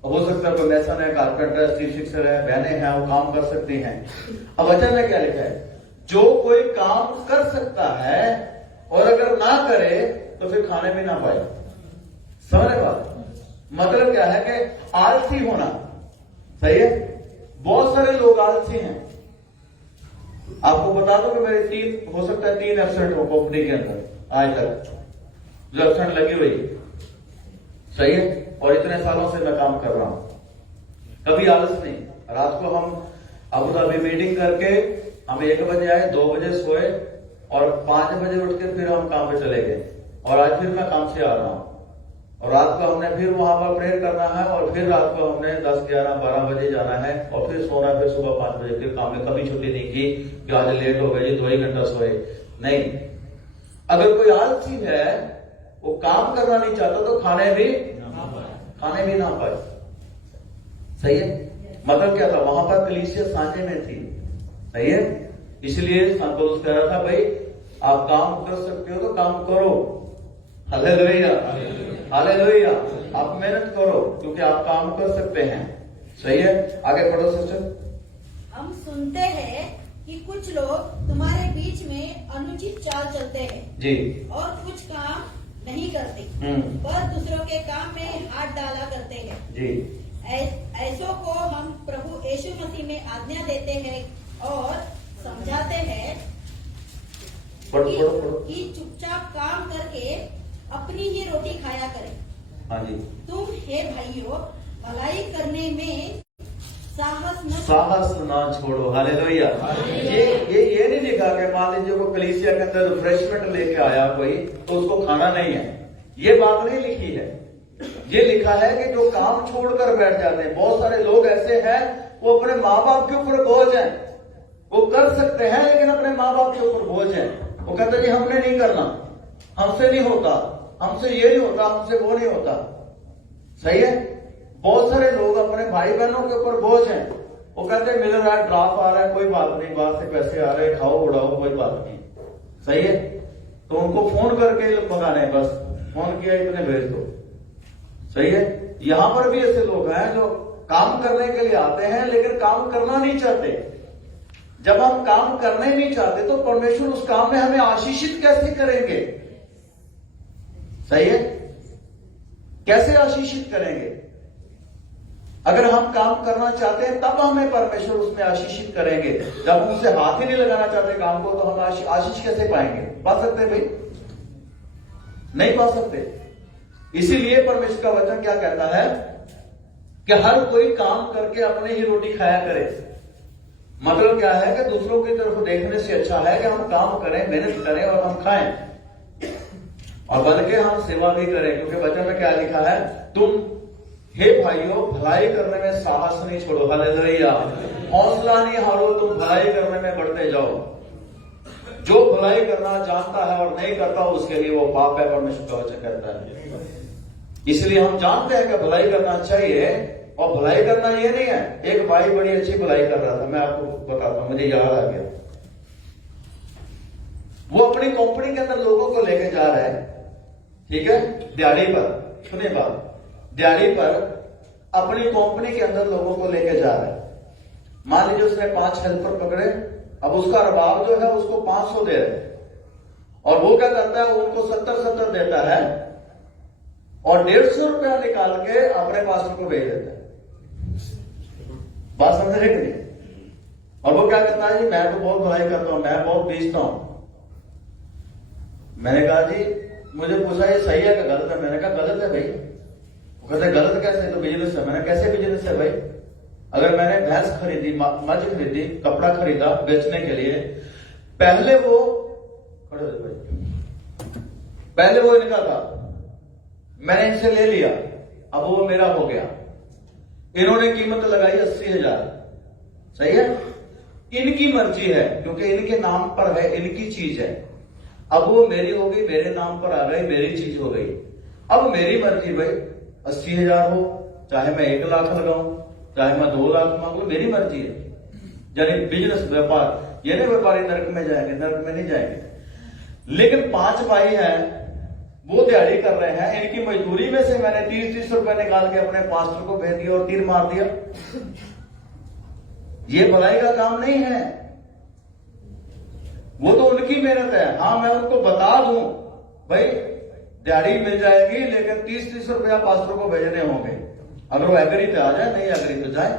हो सकता है कोई मैसन है, कारपेंटर, स्टील फिक्सर है, बहनें हैं, वो काम कर सकती हैं। अब वचन में क्या लिखा है? जो कोई काम कर सकता है और अगर ना करे तो फिर खाने भी ना पाए। समझ रहे बात? मतलब क्या है कि आलसी होना, सही है। बहुत सारे लोग आलसी हैं, आपको बता दूं कि मेरे 3 हो सकता है 3 एब्सेंट हो कंपनी के अंदर आज तक, जो एब्सेंट लगी हुई, सही है। और इतने सालों से मैं काम कर रहा हूं, कभी आलस नहीं। रात को हम अबू धाबी मीटिंग करके हम 1 बजे आए, 2 बजे सोए और 5 बजे उठ के फिर हम काम पे चले गए। और आज फिर मैं काम से आ रहा हूं और रात को हमने फिर वहां पर प्रेयर करना है और फिर रात को हमने 10, 11, 12 बजे जाना है और फिर सोना है, फिर सुबह 5 बजे फिर काम में। कभी छुट्टी नहीं की कि आज लेट हो गए, 2 ही घंटा सोए, नहीं। अगर कोई आलसी है, वो काम करना नहीं चाहता तो खाने भी ना पाए, सही है। मतलब क्या था, वहां पर कलीसिया सांझे में थी, सही है। इसलिए संत पौलुस कह रहा था, भाई आप काम कर सकते हो तो काम करो, हालेलुया हालेलुया। आप मेहनत करो क्योंकि आप काम कर सकते हैं, सही है। आगे पढ़ो सिस्टर। हम सुनते हैं कि कुछ लोग तुम्हारे बीच में अनुचित चाल चलते हैं जी, और कुछ काम नहीं करते, पर दूसरों के काम में हाथ डाला करते हैं जी। ऐसों को हम प्रभु यीशु मसीह में आज्ञा देते हैं और समझाते हैं कि चुपचाप काम करके अपनी ही रोटी खाया करें। हाँ जी। तुम हे भाइयों, भलाई करने में साहस ना छोड़ो, हालेलुया। ये नहीं लिखा कि मान लीजिए को कलीसिया के अंदर रिफ्रेशमेंट लेके आया कोई तो उसको खाना नहीं है, ये बात नहीं लिखी है। ये लिखा है कि जो काम छोड़कर बैठ जाते हैं, बहुत सारे लोग ऐसे हैं वो अपने माँ बाप के ऊपर बोझ हैं, वो कर सकते हैं लेकिन अपने माँ बाप के ऊपर बोझ हैं। वो कहते हैं हमने नहीं करना, हमसे नहीं होता, हमसे ये नहीं होता, हमसे वो नहीं होता, सही है। बहुत सारे लोग अपने भाई बहनों के ऊपर बोझ हैं, वो कहते हैं मिल रहा है, ड्राफ्ट आ रहा है, कोई बात नहीं, बाहर से पैसे आ रहे हैं, खाओ उड़ाओ, कोई बात नहीं, सही है। तो उनको फोन करके मंगाने, बस फोन किया इतने भेज दो, सही है। यहां पर भी ऐसे लोग हैं जो काम करने के लिए आते हैं लेकिन काम करना नहीं चाहते। जब हम काम करने नहीं चाहते तो परमेश्वर उस काम में हमें आशीषित कैसे करेंगे, सही है। कैसे आशीषित करेंगे? अगर हम काम करना चाहते हैं तब हमें परमेश्वर उसमें आशीषित करेंगे। जब हम उससे हाथ ही नहीं लगाना चाहते काम को तो हम आशीष कैसे पाएंगे? पा सकते भाई? नहीं पा सकते। इसीलिए परमेश्वर का वचन क्या कहता है कि हर कोई काम करके अपने ही रोटी खाया करे। मतलब क्या है कि दूसरों की तरफ देखने से अच्छा है कि हम काम करें, मेहनत करें और हम खाएं, और बल्कि हम सेवा भी करें, क्योंकि वचन में क्या लिखा है, तुम हे भाइयों भलाई करने में साहस नहीं छोड़ो, हालेलुया, हौसला नहीं हारो, तुम भलाई करने में बढ़ते जाओ। जो भलाई करना जानता है और नहीं करता उसके लिए वो पाप है, परमेश्वर का वचन कहता है। इसलिए हम जानते हैं कि भलाई करना चाहिए, और भलाई करना ये नहीं है। एक भाई बड़ी अच्छी भलाई कर रहा था, मैं आपको बताता हूं, मुझे याद आ गया। वो अपनी कंपनी के अंदर लोगों को लेके जा रहा है, ठीक है, दिहाड़ी पर, सुनिए बात, दिहाड़ी पर अपनी कंपनी के अंदर लोगों को लेके जा रहा है। मान लीजिए उसने 5 हेल्पर पकड़े, अब उसका रबाब जो है उसको 500 दे रहे, और वो क्या करता है, उनको 70 देता है और 150 रुपया निकाल के अपने पास उनको भेज देता है। बात समझ रहे कि नहीं? और वो क्या कहता है, जी मैं तो बहुत भलाई करता हूं, मैं बहुत बेचता हूं। मैंने कहा जी, मुझे पूछा ये सही है कि गलत है? मैंने कहा गलत है भाई। वो कहते गलत कैसे? तो बिजनेस है। मैंने कैसे बिजनेस है भाई? अगर मैंने भैंस खरीदी, मझ खरीदी, कपड़ा खरीदा बेचने के लिए, पहले वो खड़े हो भाई, पहले वो इनका था, मैंने इनसे ले लिया, अब वो मेरा हो गया। इन्होंने कीमत लगाई 80,000, सही है। इनकी मर्जी है, क्योंकि इनके नाम पर है, इनकी चीज है। अब वो मेरी हो गई, मेरे नाम पर आ गई, मेरी चीज हो गई। अब मेरी मर्जी भाई, 80,000 हो, चाहे मैं 1 लाख लगाऊं, चाहे मैं 2 लाख मांगू, मेरी मर्जी है। यानी बिजनेस, व्यापार, ये नहीं व्यापारी नरक में जाएंगे, नरक में नहीं जाएंगे। लेकिन 5 भाई हैं, वो दिहाड़ी कर रहे हैं, इनकी मजदूरी में से मैंने 30 रुपए निकाल के अपने पास्टर को भेज दिया और तीर मार दिया। ये भलाई का काम नहीं है, वो तो उनकी मेहनत है। हाँ, मैं उनको बता दूं भाई दिहाड़ी मिल जाएगी, लेकिन 30 रुपया पास्टर को भेजने होंगे। अगर वो एग्री पे आ जाए, नहीं एग्री पे जाए,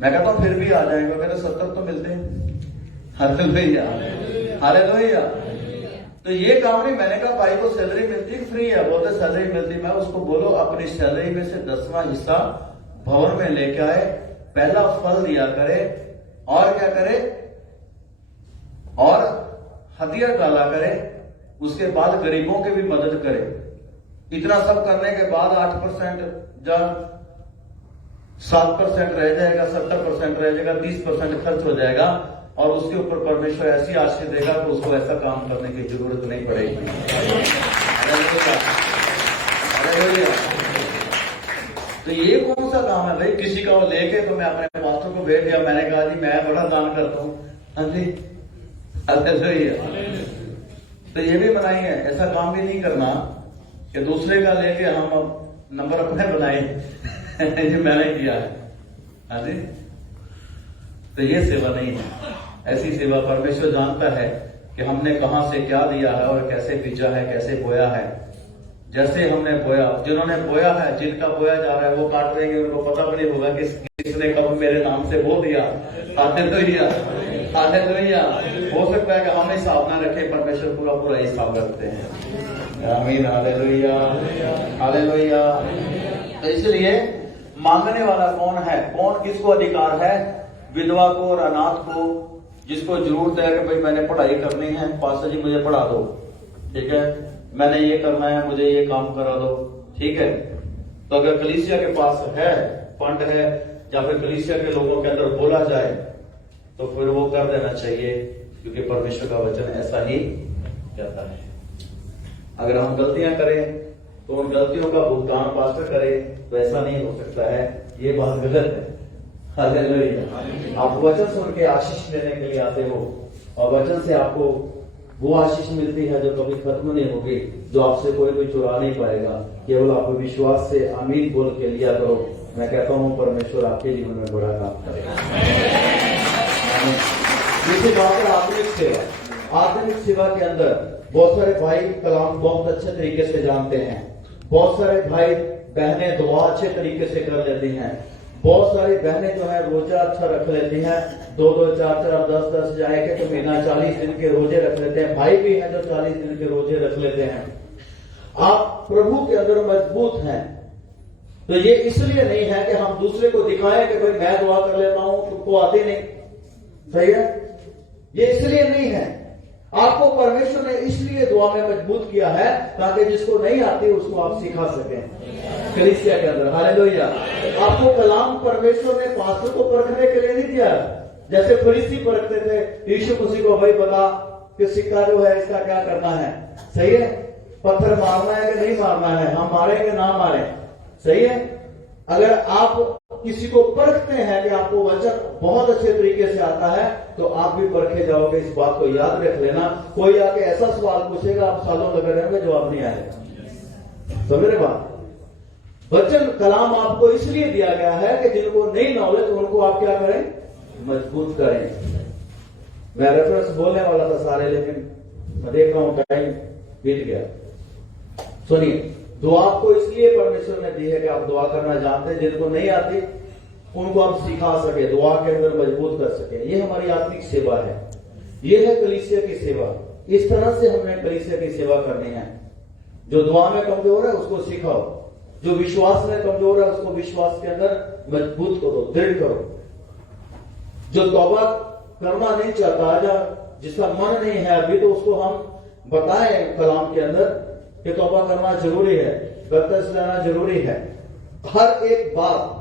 मैं कहता हूं फिर भी आ जाएंगे, मेरे 70 तो मिलते हैं। Hallelujah, hallelujah. तो ये काम नहीं, मैंने कहा भाई को सैलरी मिलती फ्री है, बोलते सैलरी मिलती। मैं उसको बोलो अपनी सैलरी में से 10वां हिस्सा भवन में लेके आए, पहला फल दिया करे, और क्या करे, और हदिया डाला करे, उसके बाद गरीबों की भी मदद करे। इतना सब करने के बाद 8% जब 7% रह जाएगा, 70% रह जाएगा, 30% खर्च हो जाएगा, और उसके ऊपर परमेश्वर ऐसी आशीष देगा कि उसको ऐसा काम करने की जरूरत नहीं पड़ेगी। तो ये कौन सा काम है भाई? किसी का वो लेके तो मैं अपने पास्टर को भेज दिया, मैंने कहा जी मैं बड़ा दान करता हूँ। हाँ जी, तो ये भी बनाई है। ऐसा काम भी नहीं करना कि दूसरे का लेके हम नंबर अपने बनाए जी मैंने किया है। हाँ जी, तो ये सेवा नहीं है। ऐसी सेवा परमेश्वर जानता है कि हमने कहां से क्या दिया है और कैसे बीजा है, कैसे बोया है। जैसे हमने बोया, जिन्होंने बोया है, जिनका बोया जा रहा है वो काट देंगे, उनको पता भी नहीं होगा कि किसने कब मेरे नाम से बो दिया। Hallelujah, hallelujah. हो सकता है कि हम हिसाब ना रखें, परमेश्वर पूरा पूरा हिसाब रखते हैं। आमीन, हालेलुया, हालेलुया। तो इसलिए मांगने वाला कौन है? कौन, किसको अधिकार है? विधवा को और अनाथ को, जिसको जरूरत है कि भाई मैंने पढ़ाई करनी है, पास्टर जी मुझे पढ़ा दो, ठीक है, मैंने ये करना है, मुझे ये काम करा दो, ठीक है। तो अगर कलीसिया के पास है, फंड है, या फिर कलीसिया के लोगों के अंदर बोला जाए तो फिर वो कर देना चाहिए, क्योंकि परमेश्वर का वचन ऐसा ही कहता है। अगर हम गलतियां करें तो उन गलतियों का भुगतान पास्टर करे, तो ऐसा नहीं हो सकता है, ये बात गलत है। हालेलुया। आप वचन सुन के आशीष लेने के लिए आते हो, और वचन से आपको वो आशीष मिलती है जो कभी खत्म नहीं होगी, जो आपसे कोई भी चुरा नहीं पाएगा। केवल आप विश्वास से आमीन बोल के लिया करो। मैं कहता हूँ परमेश्वर आपके जीवन में बड़ा काम करेगा। दूसरी बात है आत्मिक सेवा। आत्मिक सेवा के अंदर बहुत सारे भाई कलाम बहुत अच्छे तरीके से जानते हैं, बहुत सारे भाई बहनें दुआ अच्छे तरीके से कर लेती हैं, बहुत सारी बहनें जो है रोजा अच्छा रख लेती हैं, 2-2, 4-4, 10-10 जाए के तो महीना 40 दिन के रोजे रख लेते हैं। भाई भी हैं जो 40 दिन के रोजे रख लेते हैं। आप प्रभु के अंदर मजबूत हैं, तो ये इसलिए नहीं है कि हम दूसरे को दिखाएं कि भाई मैं दुआ कर लेता हूं, तुमको आती नहीं, सही है, ये इसलिए नहीं है। आपको परमेश्वर ने इसलिए दुआ में मजबूत किया है ताकि जिसको नहीं आती उसको आप सिखा सकें कलीसिया के अंदर। हालेलुया। आपको कलाम परमेश्वर ने पास्टर को परखने के लिए नहीं दिया, जैसे फरीसी परखते थे यीशु मसीह को, भाई बता कि सिक्का जो है इसका क्या करना है, सही है, पत्थर मारना है कि नहीं मारना है, हम मारेंगे ना मारे, सही है। अगर आप किसी को परखते हैं कि आपको वचन बहुत अच्छे तरीके से आता है, तो आप भी परखे जाओगे। इस बात को याद रख लेना। कोई आके ऐसा सवाल पूछेगा, आप सालों लगे रहेंगे, जवाब नहीं आएगा। समझ रहे बात? वचन कलाम आपको इसलिए दिया गया है कि जिनको नहीं नॉलेज उनको आप क्या करें, मजबूत करें। मैं रेफरेंस बोलने वाला था सारे, लेकिन मैं देख रहा हूं टाइम बीत गया। सुनिए, दुआ आपको इसलिए परमेश्वर ने दी है कि आप दुआ करना जानते हैं, जिनको नहीं आती उनको आप सिखा सके, दुआ के अंदर मजबूत कर सके। ये हमारी आत्मिक सेवा है, ये है कलीसिया की सेवा। इस तरह से हमें कलीसिया की सेवा करनी है। जो दुआ में कमजोर है उसको सिखाओ, जो विश्वास में कमजोर है उसको विश्वास के अंदर मजबूत करो, दृढ़ करो। जो तौबा करना नहीं चाहता, या जिसका मन नहीं है अभी, तो उसको हम बताएं कलाम के अंदर कि तौबा करना जरूरी है, बपतिस्मा लेना जरूरी है। हर एक बात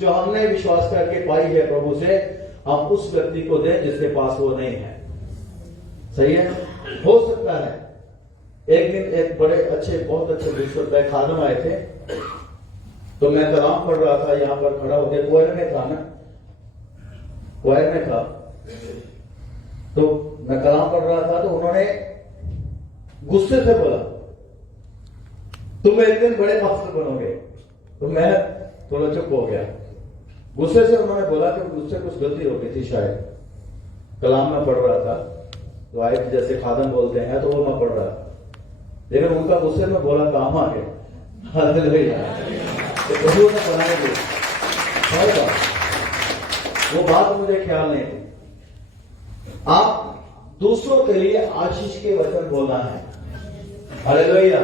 जो हमने विश्वास करके पाई है प्रभु से, हम उस व्यक्ति को दें जिसके पास वो नहीं है, सही है। हो सकता है एक दिन एक बड़े अच्छे, बहुत अच्छे विश्व खादम आए थे, तो मैं कलाम पढ़ रहा था, यहां पर खड़ा होकर, क्वायर में था ना, क्वायर में था, तो मैं कलाम पढ़ रहा था, तो उन्होंने गुस्से से बोला तुम एक दिन बड़े पास्टर बनोगे। तो मैं थोड़ा चुप हो गया। गुस्से से उन्होंने बोला कि मुझसे कुछ गलती हो गई थी शायद, कलाम में पढ़ रहा था, तो आए जैसे खादम बोलते हैं, तो वो मैं पढ़ रहा था, लेकिन उनका गुस्से में बोला काम आ गया। हालेलुया। तो प्रभु ने बनाए दी। वो बात मुझे ख्याल नहीं थी। आप दूसरों के लिए आशीष के वचन बोलना है। हालेलुया।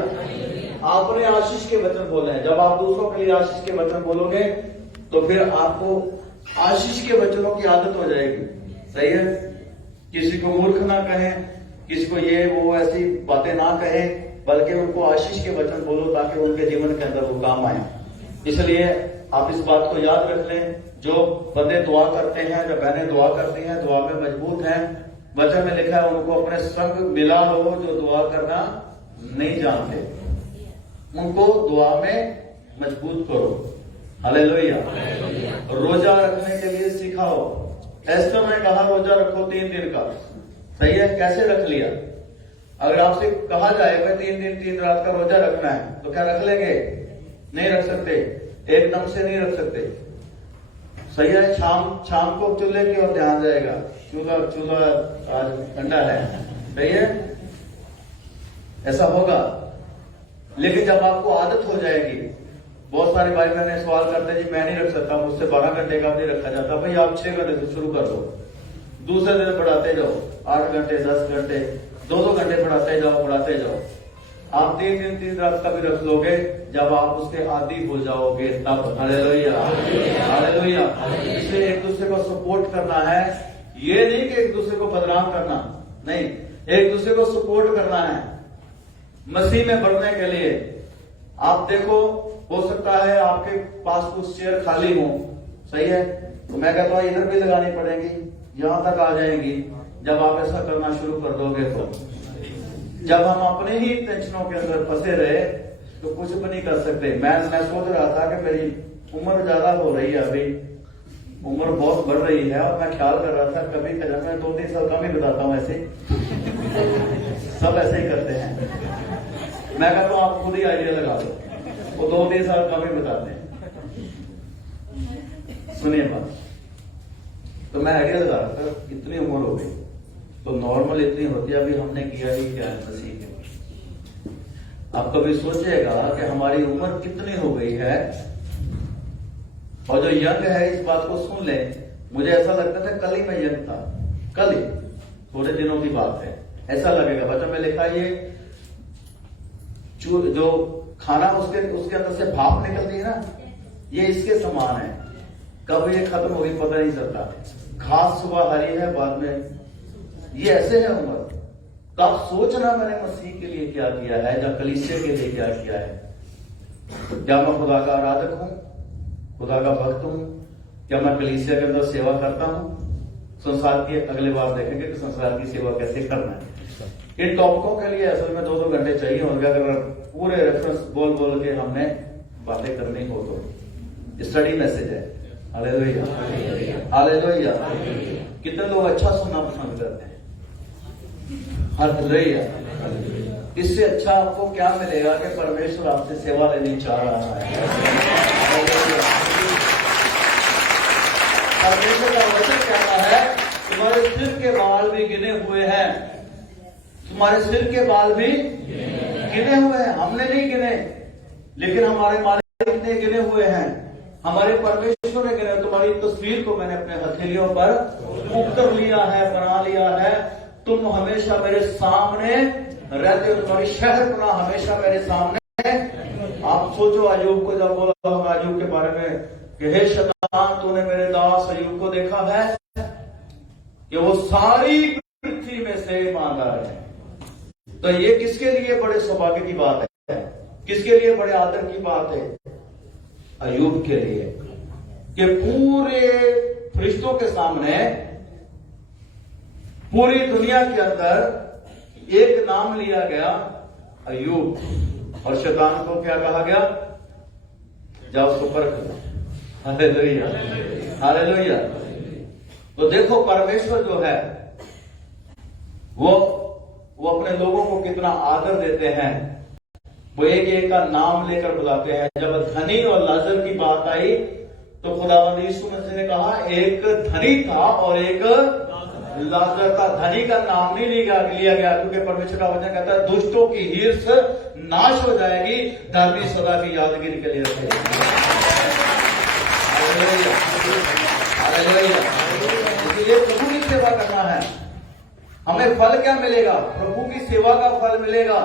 आपने आशीष के वचन बोलना है। जब आप दूसरों के लिए आशीष के वचन बोलोगे तो फिर आपको आशीष के वचनों की आदत हो जाएगी। सही है। किसी को मूर्ख ना कहें, किसी को ये वो ऐसी बातें ना कहें, बल्कि उनको आशीष के वचन बोलो ताकि उनके जीवन के अंदर वो काम आए। इसलिए आप इस बात को याद रख लें, जो बंदे दुआ करते हैं, जो बहनें दुआ करती हैं, दुआ में मजबूत हैं, वचन में लिखा है उनको अपने संग मिला लो जो दुआ करना नहीं जानते, उनको दुआ में मजबूत करो। हालेलुया। रोजा रखने के लिए सिखाओ। एस्टर ने कहा रोजा रखो 3 दिन का। सही है। कैसे रख लिया? अगर आपसे कहा जाए कि 3 दिन 3 रात का रोजा रखना है तो क्या रख लेंगे? नहीं रख सकते, एकदम से नहीं रख सकते। सही है। शाम को चूल्हे की ओर ध्यान जाएगा, चूल्हा आज ठंडा है। सही है। ऐसा होगा। लेकिन जब आपको आदत हो जाएगी, बहुत सारे भाई बहने सवाल करते हैं जी मैं नहीं रख सकता, मुझसे 12 घंटे का नहीं रखा जाता। भाई आप 6 घंटे से शुरू कर दो, दूसरे दिन बढ़ाते जाओ, 8 घंटे 10 घंटे 2-2 घंटे बढ़ाते जाओ। आप 3 दिन 3 रात का भी रख लोगे, जब आप उसके आदी हो जाओगे तब। हालेलुया। हालेलुया। इसलिए एक दूसरे को सपोर्ट करना है। ये नहीं कि एक दूसरे को बदनाम करना, नहीं, एक दूसरे को सपोर्ट करना है मसीह में बढ़ने के लिए। आप देखो, हो सकता है आपके पास कुछ चेयर खाली हो। सही है। तो मैं कहता हूं इधर भी लगानी पड़ेगी, यहां तक आ जाएंगी। जब आप ऐसा करना शुरू कर दोगे तो जब हम अपने ही टेंशनों के अंदर फंसे रहे तो कुछ भी नहीं कर सकते। मैं सोच रहा था कि मेरी उम्र ज्यादा हो रही है, अभी उम्र बहुत बढ़ रही है, और मैं ख्याल कर रहा था कभी मैं 2-3 साल कम ही बताता हूं। ऐसे सब ऐसे ही करते हैं। मैं कहता हूं आप खुद ही आइडिया लगा दो, वो 2-3 साल कम ही बताते हैं। सुनिए बात। तो मैं आइडिया लगा रहा था, इतनी उम्र हो गई तो नॉर्मल इतनी होती है, अभी हमने किया ही क्या है मसीह के। आप कभी सोचिएगा कि हमारी उम्र कितनी हो गई है। और जो यंग है इस बात को सुन ले। मुझे ऐसा लगता था कल ही मैं यंग था, कल ही, थोड़े दिनों की बात है, ऐसा लगेगा। बच्चों में लिखा ये जो खाना उसके अंदर से भाप निकलती है ना, ये इसके समान है। कब ये खत्म होगी पता नहीं चलता। घास सुबह हरी है, बाद में ये ऐसे है उम्र। तो आप सोचना मैंने मसीह के लिए क्या किया है, या कलीसिया के लिए क्या किया है। क्या मैं खुदा का आराधक हूं, खुदा का भक्त हूं? क्या मैं कलीसिया के अंदर सेवा करता हूं? संसार की अगले बार देखेंगे कि संसार की सेवा कैसे करना है। इन टॉपिकों के लिए असल में 2-2 घंटे चाहिए होंगे, अगर पूरे रेफरेंस बोल के हमने बातें करनी हो तो। स्टडी मैसेज है। हालेलुया। हालेलुया। कितने लोग अच्छा सुनना पसंद करते हैं। हालेलुया। इससे अच्छा आपको क्या मिलेगा कि परमेश्वर आपसे सेवा लेनी चाह रहा है। परमेश्वर का वचन कहता है तुम्हारे सिर के बाल भी गिने हुए हैं, तुम्हारे सिर के बाल भी गिने हुए हैं। हमने नहीं गिने, लेकिन हमारे मालिक ने गिने हुए हैं, हमारे परमेश्वर ने गिने। तुम्हारी तस्वीर को मैंने अपने हथेलियों पर उतर लिया है, बना लिया है। तुम हमेशा मेरे सामने रहते हो, तुम्हारी शहरपना हमेशा मेरे सामने। आप सोचो अय्यूब को जब बोला होगा अय्यूब के बारे में कि हे शैतान तूने मेरे दास अय्यूब को देखा है कि वो सारी पृथ्वी में से ईमानदार है। तो ये किसके लिए बड़े सौभाग्य की बात है, किसके लिए बड़े आदर की बात है? अय्यूब के लिए, कि पूरे फरिश्तों के सामने, पूरी दुनिया के अंदर एक नाम लिया गया अय्यूब, और शैतान को क्या कहा गया? जाओ उसको परख। हालेलुया। हालेलुया। तो देखो परमेश्वर जो है वो अपने लोगों को कितना आदर देते हैं। वो एक का नाम लेकर बुलाते हैं। जब धनी और लाजर की बात आई तो खुदावंद यीशु मसीह ने कहा एक धनी था और एक लाजर था। धनी का नाम नहीं लिया गया क्योंकि परमेश्वर का वचन कहता है दुष्टों की हीर्ष नाश हो जाएगी, धर्मी सदा की यादगिरी के लिए रखेगा। हालेलुया। इसलिए प्रभु की सेवा करना है। हमें फल क्या मिलेगा? प्रभु की सेवा का फल मिलेगा।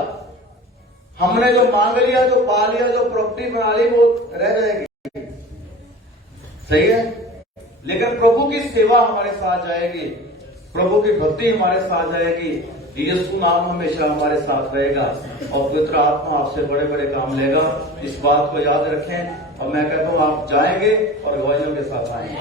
हमने जो मांग लिया, जो पा लिया, जो प्रॉपर्टी बना ली, वो रह जाएगी, सही है। लेकिन प्रभु की सेवा हमारे साथ जाएगी, प्रभु की भक्ति हमारे साथ जाएगी, यीशु नाम हमेशा हमारे साथ रहेगा और पवित्र आत्मा आपसे बड़े बड़े काम लेगा। इस बात को याद रखें और मैं कहता हूं आप जाएंगे और गवाहियों के साथ आएंगे।